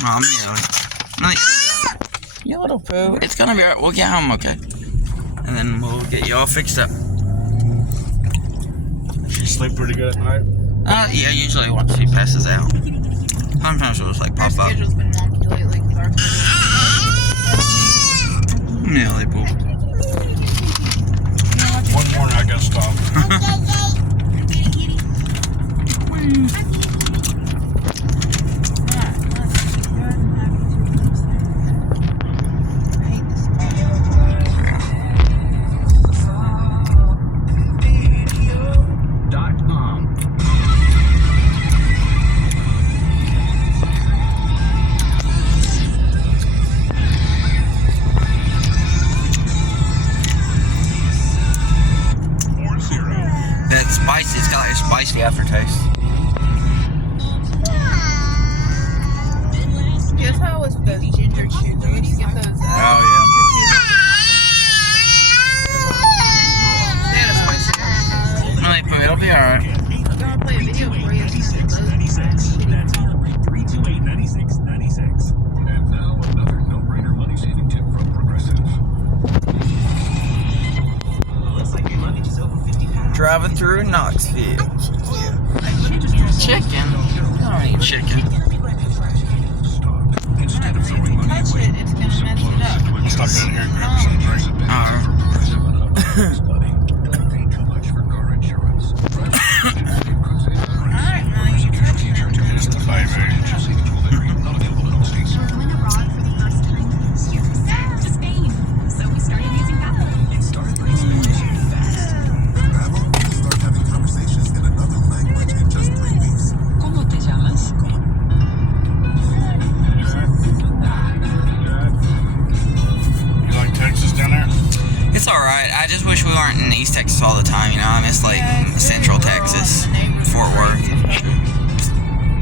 Oh, Millie. You little poo. It's gonna be alright. We'll get home, okay? And then we'll get you all fixed up. She sleep pretty good at night? Yeah, usually once she passes out. Sometimes she'll just like pop up. Her schedule's been wonky lately. Millie poo. One morning I gotta stop. Spicy, it's got like a spicy aftertaste. Guess how it was with those ginger chews? We used to get those. Oh, yeah. They had a spicy aftertaste. No, it'll be alright. I'm gonna play a video for you. And now another no-brainer money-saving tip from Progressive. Looks like your luggage is over 50 pounds. Driving through Knoxville. Chicken? I don't eat chicken. Instead of throwing money Touch away, it, it's gonna mess it up. I'll stop down here and grab some drink. Alright. money. Don't pay too much for car insurance. Alright, Molly, you're touching it. Just the baby. Not available in all states. We're going abroad for the first time in years. To Spain. So we started using that. It started by experiencing fast. Travel, start having conversations in another language in just 3 weeks. ¿Cómo te llamas? You like Texas down there? It's alright. I just wish we weren't in East Texas all the time, you know. I miss like Yeah, it's Central very rural Texas, and the neighbors Fort are Worth,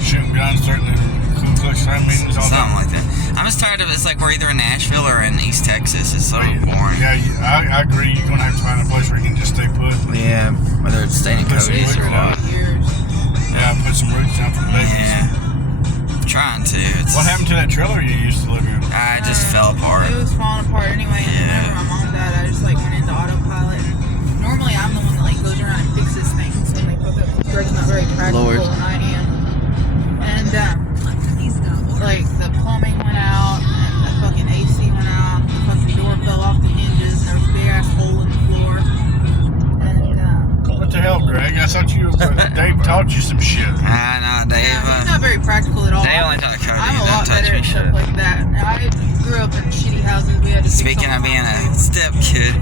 Shooting guns, starting the Ku Klux Klan meetings all something day. like that. I'm just tired of it. It's like we're either in Nashville or in East Texas. It's so boring. Yeah, I agree. You're gonna have to find a place where you can just stay put. Yeah, whether it's staying in Put some Cody's roots or down. what. Years. Yeah, put some roots down for the babies. Yeah, trying to. It's, What happened to that trailer you used to live in? I just fell apart. It was falling apart anyway. And Yeah. whenever my mom died, I just like went into autopilot. And normally I'm the one that like goes around and fixes things when they broke up. Greg's not very practical, Lord. and I am. And like the plumbing went out, and the fucking AC went out, and the fucking door fell off the hinges, and there was a big ass hole in the floor. And What the hell, Greg? I thought Dave taught you some shit. I know, Dave. yeah, he's not very practical at all. Dave only taught Cody. I'm a Don't lot touch better me at shit. stuff like that. I grew up in shitty houses. We had to fix Speaking all of the being time, a too. step kid,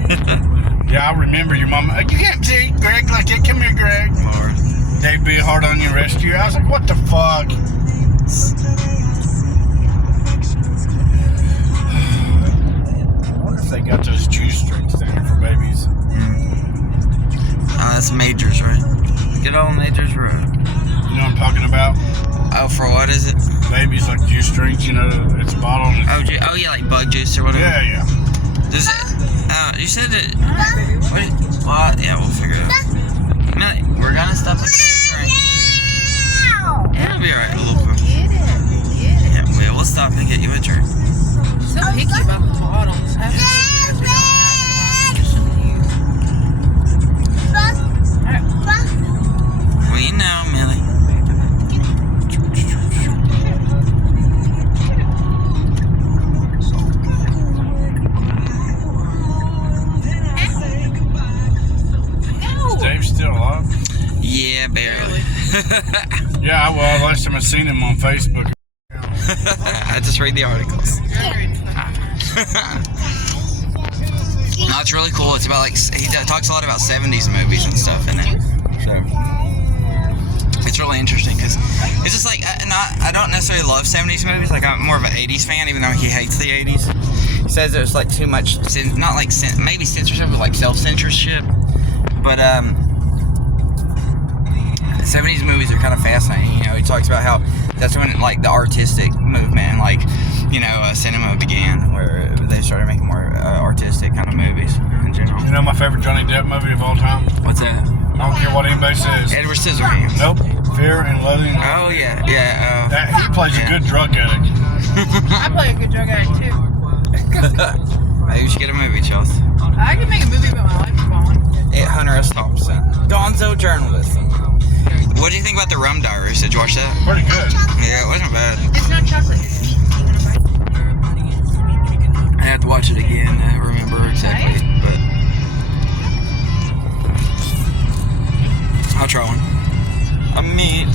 Yeah, I remember your mom. You can't see Greg like that. Come here, Greg. Lord. They'd be hard on you, rescue. I was like, what the fuck? I wonder if they got those juice drinks there for babies. Oh, that's Majors, right? Good old Majors Road. You know what I'm talking about? Oh, for what is it? Babies like juice drinks, you know, it's a bottle. And it's, Oh, yeah, like bug juice or whatever. yeah, yeah. Does it? You said it. Alright, baby, What? Yeah, we'll figure it out. Millie, we're gonna stop at the drink. Yeah, it'll be alright. We'll Get it. Yeah, we'll stop and get you a drink. So picky about the bottles. Half the time you guys don't have the Alright. We know, Millie. Is Dave still alive? Yeah, barely. Yeah, well, last time I seen him on Facebook. I just read the articles. No, it's really cool. It's about like he talks a lot about 70s movies and stuff in it. So it's really interesting because it's just like I don't necessarily love 70s movies. Like I'm more of an 80s fan, even though he hates the 80s. He says there's like too much, not like maybe censorship, but like self-censorship. But 70s movies are kind of fascinating. You know, he talks about how that's when like the artistic movement, like cinema began, where they started making more artistic kind of movies in general. You know my favorite Johnny Depp movie of all time? What's that? don't care what anybody says. Edward Scissorhands. Nope. Fear and Loathing. Oh yeah, yeah. He plays a good drug addict. I play a good drug addict too. Maybe we should get a movie, Chelsea. I could make a movie about my life if I wanted to. Hunter S. Thompson. Gonzo journalism. What do you think about the Rum Diaries? Did you watch that? Pretty good. Yeah, it wasn't bad. It's not chocolate, it's meat. You want to bite? I have to watch it again. I don't remember exactly, but I'll try one. A meat.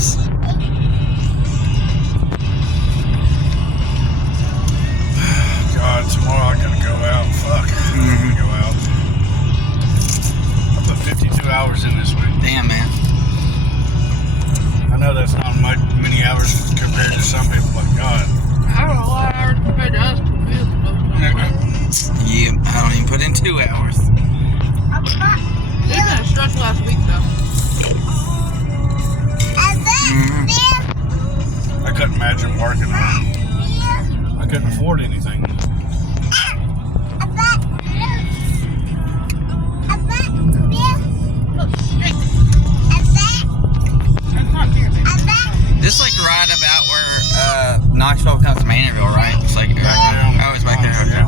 God, tomorrow I gotta go out. Fuck. I gotta go out. I put 52 hours in this week. Damn, man. I know that's not many hours compared to some people, but God. I don't know what hours compared to us. Yeah, I don't even put in 2 hours. It's been a stretch last week though. I couldn't imagine working on it. I couldn't afford anything. This like right about where Knoxville comes to Maynardville, right? It's like Back there. oh, it's back there. Yeah.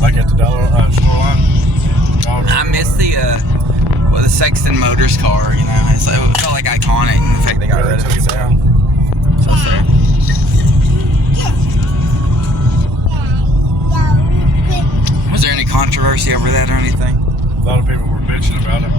Like at the store line. I miss the Sexton Motors car. You know, it felt like iconic. In fact, they got rid of took it. it down. So sad. Was there any controversy over that or anything? A lot of people were bitching about it.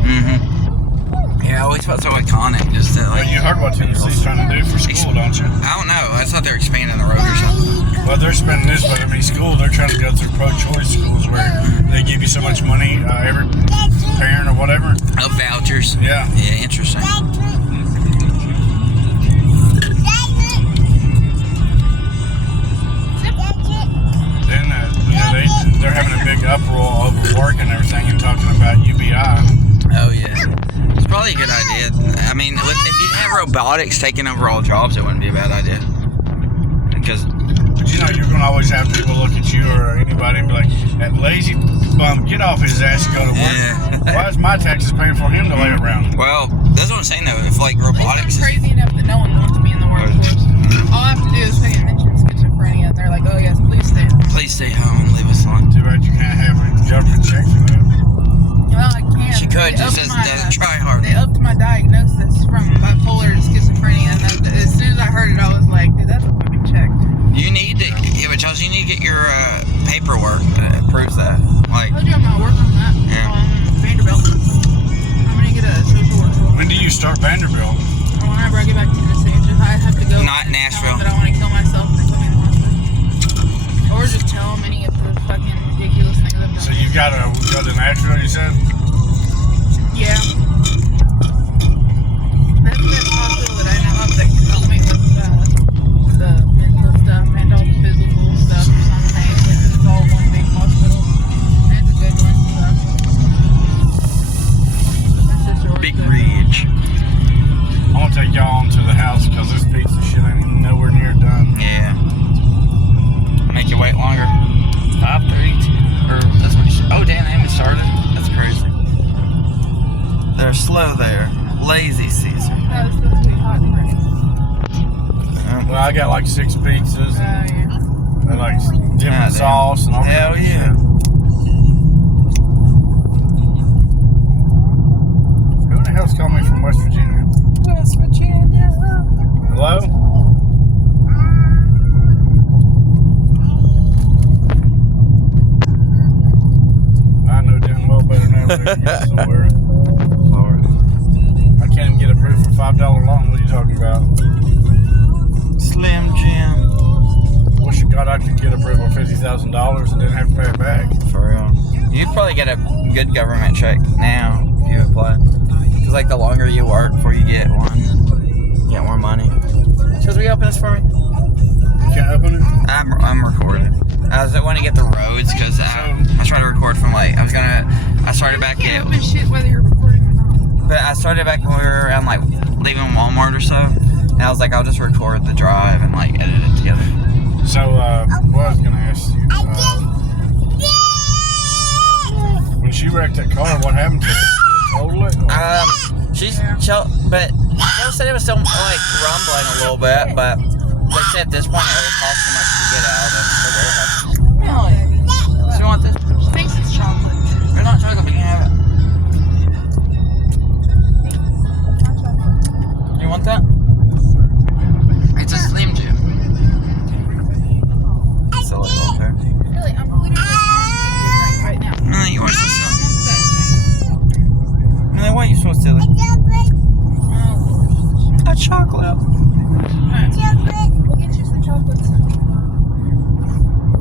Yeah, I always felt so iconic. Just that, like, Well, you heard what Tennessee's trying to do for school, don't you? I don't know. I thought they were expanding the road or something. Well, they're spending this, but I mean, school, they're trying to go through pro-choice schools where they give you so much money, every parent or whatever. Oh, vouchers. Yeah. Yeah, interesting. Then, they're having a big uproar over work and everything and talking about UBI. Oh, yeah. It's probably a good idea. I mean, if you have robotics taking over all jobs, it wouldn't be a bad idea. Because, But you know, you're going to always have people look at you or anybody and be like, that lazy bum, get off his ass and go to work. yeah. Why is my taxes paying for him to lay around? Well, that's what I'm saying, though. If, like, It's robotics is... crazy enough that no one wants to be in the workforce. All I have to do is fucking mention schizophrenia and they're like, oh yes, please stay home. Please stay home and leave us alone. Too bad you can't have a government check for that. Well, I can't. She could, They just upped doesn't try hard. They upped my diagnosis from bipolar to schizophrenia, and as soon as I heard it, I was like, dude, that's a fucking check. You need to... Yeah, but Chelsea, you need to get your paperwork that proves that. Like, I told you I'm gonna work on that. Yeah. Vanderbilt. I'm gonna get a social work role. When do you start Vanderbilt? Whenever I get back to Tennessee, I have to go. Not and Nashville. tell them that I want to kill myself and they put me in the hospital. Or just tell them any of the fucking ridiculous things I've done. So you gotta go to Nashville, you said? Yeah. That's the best hospital that I know of that can help me with the mental stuff and all the physical stuff simultaneously. It's all one big hospital. And it's a good one. So. My sister works Big there. Ridge. I want to take y'all on to the house because this pizza shit ain't even nowhere near done. Yeah. Make you wait longer. 5:32. Or that's what you said. Oh, damn, they haven't started. That's crazy. They're slow there. Lazy Caesar. That was supposed to be hot and ready. Well, I got like 6 pizzas Yeah. and like different damn. sauce and all Hell kinds of yeah. shit. Who the hell's calling me from West Virginia? West Virginia. Hello? I know damn well better now if I can get somewhere. Lord. I can't even get approved for $5 loan. What are you talking about? Slim Jim. Wish to God I could get approved for $50,000 and didn't have to pay it back. For real. You'd probably get a good government check now if you apply. Because, like, the longer you work before you get one, you get more money. Should we open this for me? You can't open it? I'm recording. I want to get the roads because I tried to record from like I started back You can't at, open shit whether you're recording or not. but I started back when we were around like leaving Walmart or so, and I was like I'll just record the drive and like edit it together. So, what I was going to ask you, when she wrecked that car. What happened to it? Did it total it? But they said it was still like rumbling a little bit, but they said at this point it would cost too much to get out of the warehouse. Really? So you want this? She thinks it's chocolate. It's not chocolate, but you can have it. You want that? It's a Slim Jim. So it's all fair. Really, I'm literally trying right now. No, you are so silly. No, why are you so silly? A chocolate. Alright. We'll get you some chocolates. We'll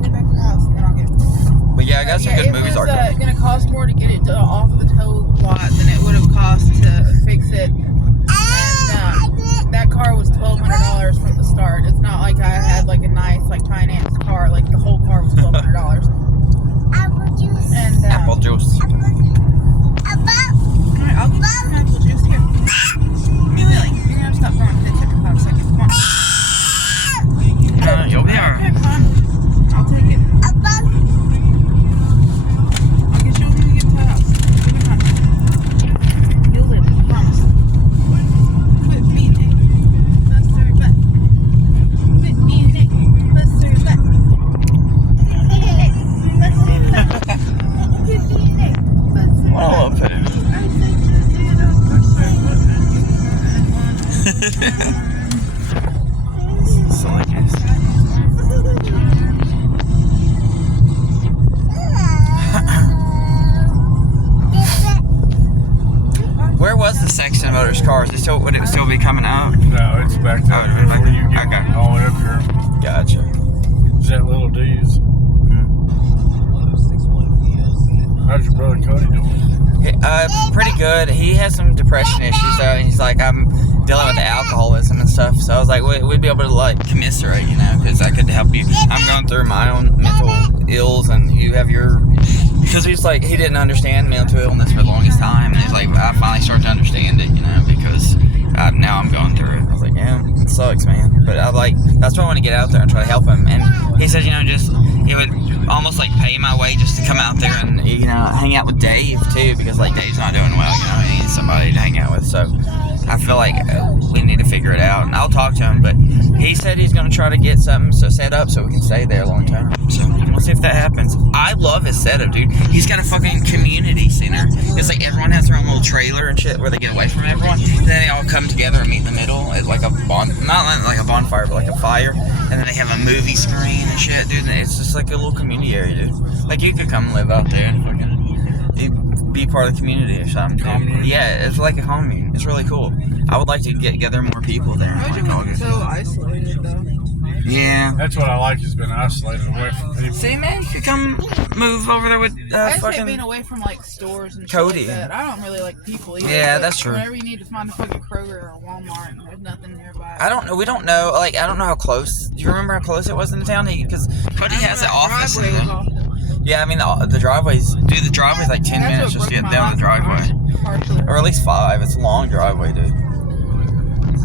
get back to the house and then I'll get it. But yeah, I got some good movies. It was going to cost more to get it off the tow lot than it would have cost to fix it. And that car was $1,200 from the start. It's not like I had like a nice like finance car. Like the whole car was $1,200. And Apple juice. Alright, I'll get you some apple juice here. Really? You're gonna have to stop throwing fits every 5 seconds. Come on. You'll be alright. Okay, fine. I'll take it. I'll get you when we get to the house. Give me time. You'll live, I promise. Quit being a buster butt. Quit being a buster butt. Quit being a buster butt. I love it. So like this. Where was the section of Motors Cars? Would it still be coming out? No, it's back there. Oh, it's back Before there. you get Okay. all the way up here. Gotcha. Is that little D's? How's your brother Cody doing? Pretty good. He has some depression issues, though. And he's like, I'm dealing with alcoholism and stuff. So I was like, we'd be able to like commiserate, you know, because I could help you. I'm going through my own mental ills, and you have your. Because he's like, he didn't understand mental illness for the longest time, and he's like, I finally started to understand it, you know, because now I'm going through it. I was like, yeah, it sucks, man. But I like, that's why I want to get out there and try to help him. And he said, you know, just it would almost like pay my way just to come out there and, you know, hang out with Dave too, because like Dave's not doing well, you know, he needs somebody to hang out with. So I feel like we need to figure it out, and I'll talk to him. But he said he's going to try to get something set up so we can stay there long term. So we'll see if that happens. I love his setup, dude. He's got a fucking community center. It's like everyone has their own little trailer and shit where they get away from everyone. And then they all come together and meet in the middle at like a not like a bonfire, but like a fire. And then they have a movie screen and shit, dude. And it's just like a little community area, dude. Like you could come live out there and fucking be part of the community or something. Commune. Yeah, it's like a commune. It's really cool. I would like to gather more people there. Why would you be so isolated though? Yeah. That's what I like, has been isolated away from people. See, man, you could come move over there with I just hate fucking being away from like stores and Cody. shit like that. I don't really like people either. Yeah, but that's true. Whenever you need to find a fucking Kroger or Walmart and there's nothing nearby. I don't know. We don't know. Like, I don't know how close. Do you remember how close it was in the town? Because Cody has an office in Driveway was there. awful. Yeah, I mean the driveways. Dude, the driveway's like 10 That's minutes what just to get broke down my the driveway, partially. or at least 5. It's a long driveway, dude.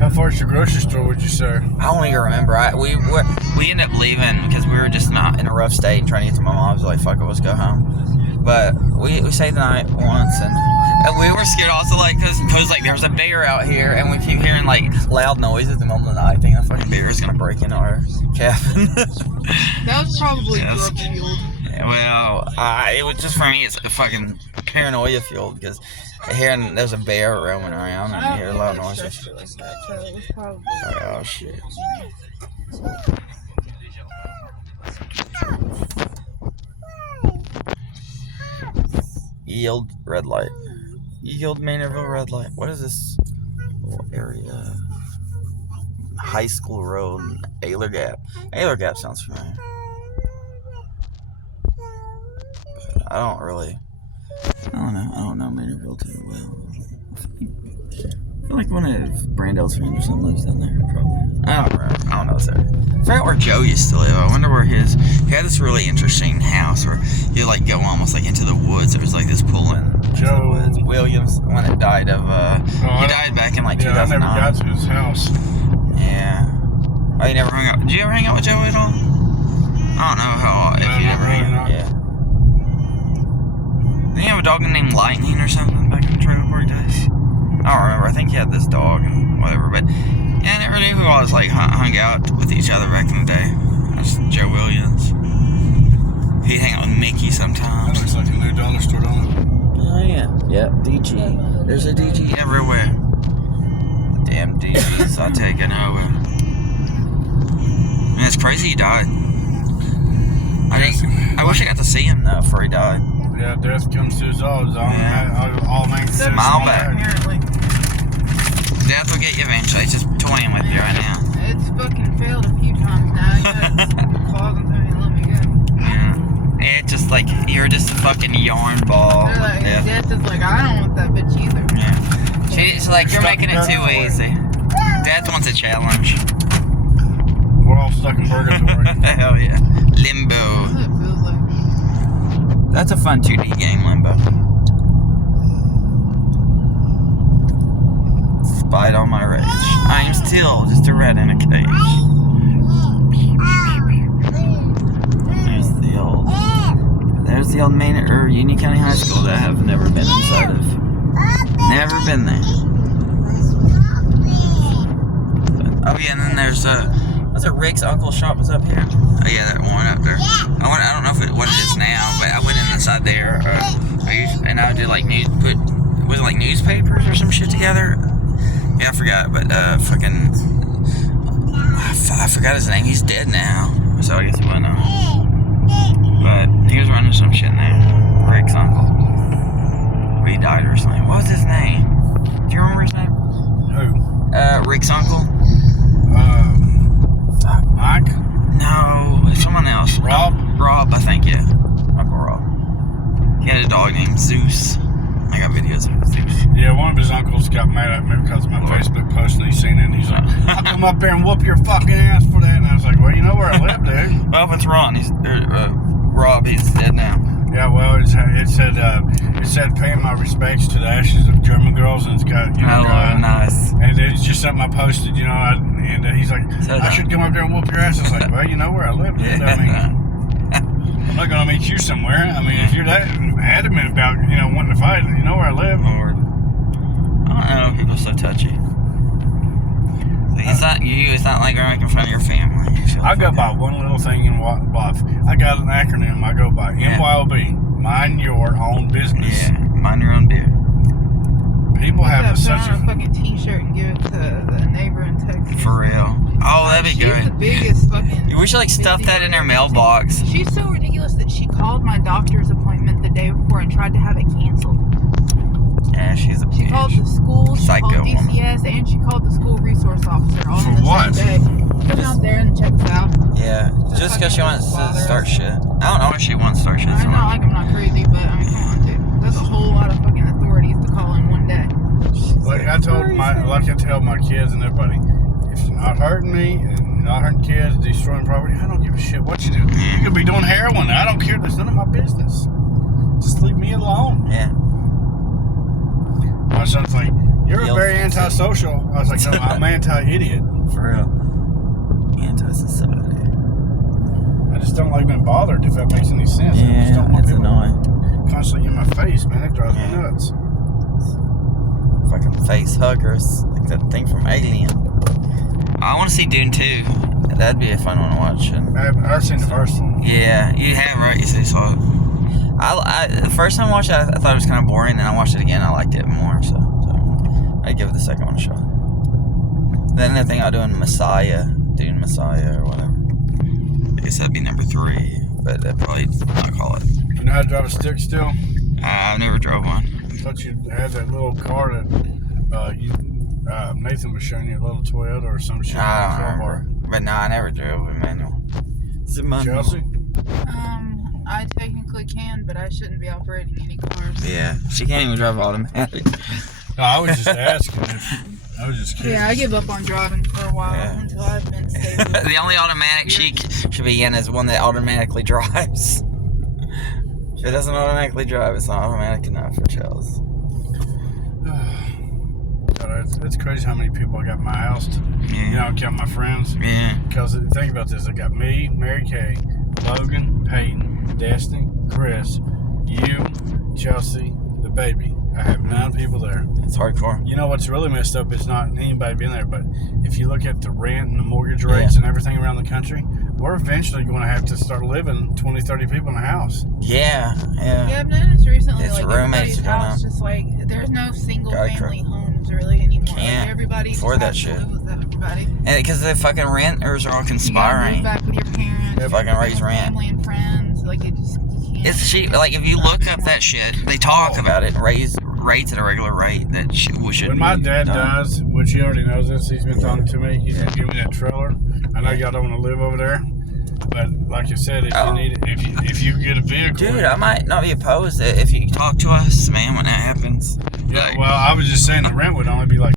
How far is the grocery store, would you say? I don't even remember. We ended up leaving because we were just not in a rough state and trying to get to my mom's. Like, fuck it, let's go home. But we stayed the night once, and we were scared also, like, cause like there's a bear out here, and we keep hearing like loud noises in the middle of the night. Thinking the fucking bear is gonna break into our cabin. That was probably Yes. drug fueled. Well, it was just for me. It's fucking paranoia fueled because hearing there's a bear roaming around and you hear loud noises. Like that, so it was probably. Oh shit! Yield red light. Yield Maynardville red light. What is this little area? High School Road, Ayler Gap. Ayler Gap sounds familiar. But I don't know Maynardville too well. I feel like one of Brandel's friends or something lives down there, probably. I don't remember. I don't know this area. I forgot where Joe used to live. I wonder where he had this really interesting house where you like go almost like into the woods. There was like this pool in Joe woods. Williams, the one that died of, he died back in like 2009. I never got to his house. Yeah. Oh, you never hung out. Did you ever hang out with Joe at all? I don't know if you ever hung out. Yeah. Didn't he have a dog named Lightning or something back in the trailer park days? I don't remember. I think he had this dog and whatever, but yeah, I never knew who always like hung out with each other back in the day. That's Joe Williams. He'd hang out with Mickey That sometimes. looks like a new dollar store, don't it? Oh yeah. Yep, DG. There's a DG everywhere. Damn DG's are taking over. Man, it's crazy he died. I wish I got to see him though before he died. Yeah, death comes to us all. It's all, Yeah. all man can say. Smile back. Apparently. Death will get you eventually. It's just toying with you right now. It's fucking failed a few times now. Yeah, it's clogging through me and let me go. Yeah. It's just like you're just a fucking yarn ball. They're like, Death. Death is like, I don't want that bitch either. Yeah. She's like, you're Stuck making it in too purgatory. easy. Death wants a challenge. We're all stuck in purgatory. Hell yeah. Limbo. That's what it feels like. That's a fun 2D game, Limbo. Despite all my rage, I am still just a rat in a cage. There's the old Maynard or Union County High School that I have never been inside of. Never been there. Oh yeah, and then there's was it Rick's Uncle Shop was up here? Oh yeah, that one up there. I don't know what it is now, but I went inside there. And I did like was it like newspapers or some shit together? Yeah, I forgot, but fucking I forgot his name. He's dead now, so I guess he went on. But he was running some shit in there. Rick's uncle. He died recently. What was his name? Do you remember his name? Who? Rick's uncle. Mike? No, someone else. Rob? Rob, I think, yeah. Uncle Rob. He had a dog named Zeus. I got videos of Zeus. Yeah, one of his uncles got mad at me because of my Facebook post, and he seen it, and he's like, I'll come up there and whoop your fucking ass for that. And I was like, well, you know where I live, dude. Well, if it's Ron, Rob, he's dead now. Yeah, well, it said paying my respects to the ashes of German girls, and it's got, you know, Nice. and it's just something I posted, you know, and he's like, So I should come up there and whoop your ass. I was like, well, you know where I live, dude. I mean, I'm not gonna meet you somewhere. I mean, if you're that adamant about, you know, wanting to fight, you know where I live. Lord. I don't know, people are so touchy. It's not you, it's not like you're making fun of your family. I go by one little thing in life. I got an acronym I go by. Yeah. MYOB. Mind your own business. Yeah, mind your own beer. People have Put such on a a... fucking t-shirt and give it to the neighbor in Texas. For real. Oh, that'd be She's the good. biggest fucking... We should like stuff that in their mailbox. She's so ridiculous that she called my doctor's appointment the day before and tried to have it canceled. Yeah, she's a She called the school, she Psycho called woman. DCS, and she called the school resource officer all For on the what? same day. Come out there and check us out. Yeah, just because she wants to start shit. I don't know if she wants to start shit. I'm not like I'm not crazy, but I mean, come on, dude. That's a whole lot of fucking authorities to call in one day. Like I tell my kids and everybody, if you're not hurting me and you're not hurting kids, destroying property, I don't give a shit what you do. You could be doing heroin. I don't care. That's none of my business. Just leave me alone. Yeah. My son's like, you're He'll very fix it. antisocial. I was like, no, I'm anti-idiot. For real. Anti-society. I just don't like being bothered, if that makes any sense. I just don't Yeah, want it's people annoying. constantly in my face, man. It drives Yeah. me nuts. Fucking face huggers. Like that thing from Alien. I want to see Dune 2. That'd be a fun one to watch. And I've seen the first one. yeah, you have, right? You say so. The first time I watched it, I thought it was kind of boring. Then I watched it again. I liked it more. So I'd give it the second one a shot. Then the thing I'll do in Dune Messiah or whatever. I guess that'd be number 3. But I'd probably not call it. You know how to drive a stick still? I've never drove one. I thought you had that little car that Nathan was showing you, a little Toyota or some shit. I don't remember. But no, I never drove a manual. Is it manual? Chelsea? I technically can, but I shouldn't be operating any cars. Yeah, she can't even drive automatic. No, I was just asking. I was just curious. Yeah, I give up on driving for a while Yeah. until I've been stable. The only automatic she should be in is one that automatically drives. If it doesn't automatically drive, it's not automatic enough for Chelsea. God, it's crazy how many people I got in my house. You know, I count my friends. Yeah. Because think about this, I got me, Mary Kay, Logan, Peyton, Destiny, Chris, You, Chelsea, the baby. I have 9 people there. It's hardcore. You know what's really messed up is not anybody being there, but if you look at the rent and the mortgage rates and everything around the country, we're eventually going to have to start living 20, 30 people in a house. Yeah. Yeah, I've noticed recently, It's like, roommates everybody's going house, up. just like, there's no single God, family homes really anymore. Can't Like, everybody just afford that has to shit. live with everybody. And because the fucking renters are all You gotta move conspiring. back with your parents. They fucking raise with rent. Family and friends. Like, it just, you can't. It's cheap. Like, if you look up that shit, they talk about it. Raise rates at a regular rate. That shit should. When my dad dies, which he already knows this, he's been talking to me. He's gonna give me that trailer. I know y'all don't want to live over there, but like I said, if you need, if you get a vehicle, dude, I might not be opposed if you talk to us, man, when that happens. Yeah, well, I was just saying the rent would only be like